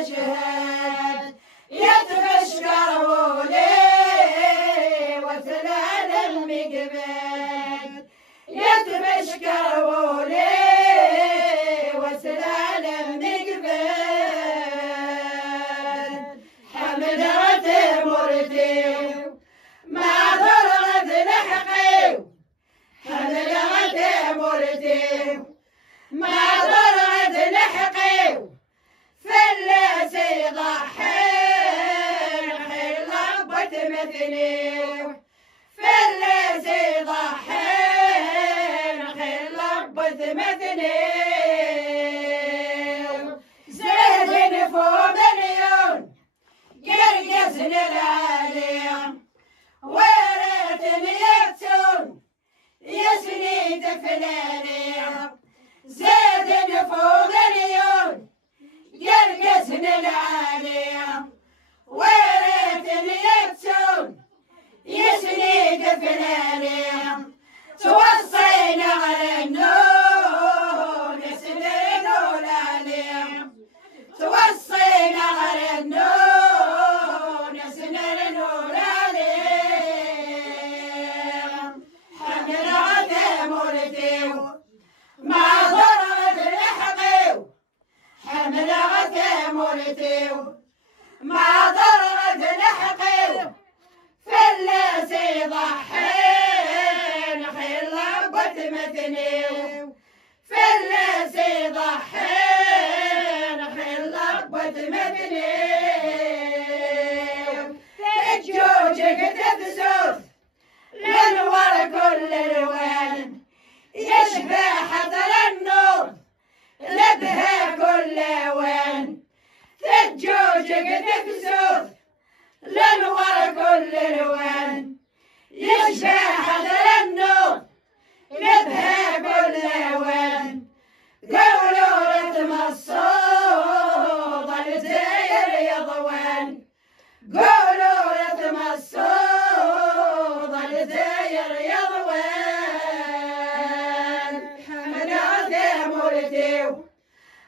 تشهد يتفش قرولي وثلال المقبل يتفش قرولي وثلال المقبل حملت مرتي ما ضرت لحقي حملت مرتي ما ضرت لحقي فلس يضحي خلبت مثلي فلس يضحي خلبت مثلي زيد فوق مليون قرقسن العالم وريتني يكتون يسني تفلالي زيد فوق مليون قرقسن العالم وريتني يكتون يسني تفلالي توصينا على النون سنين والعليم توصينا على النون سنين والعليم حملت مرتي ما ضرت لحقي حملت مرتي ما ضرت لحقي فلس يضحين خلبت مثني فلس يضحين خلبت مثني الجوجك تفسوس لنور كل الوان يشبه حضر النور لبها كل وين الجوجك تفسوس لنور كل الوان يشبه حضر النور لبها كل وين قولوا رتم الصوت الزير يضوان قولوا رتم الصوت الزير يضوان حملت مرتي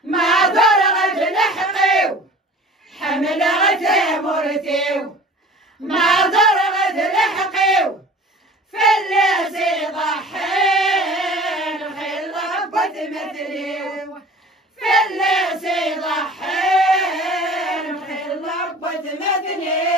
ما ضرت لحقي حملت مرتي ما ضرت لحقي فلس يضحين خلبت مثلي فلس يضحين خلبت مثلي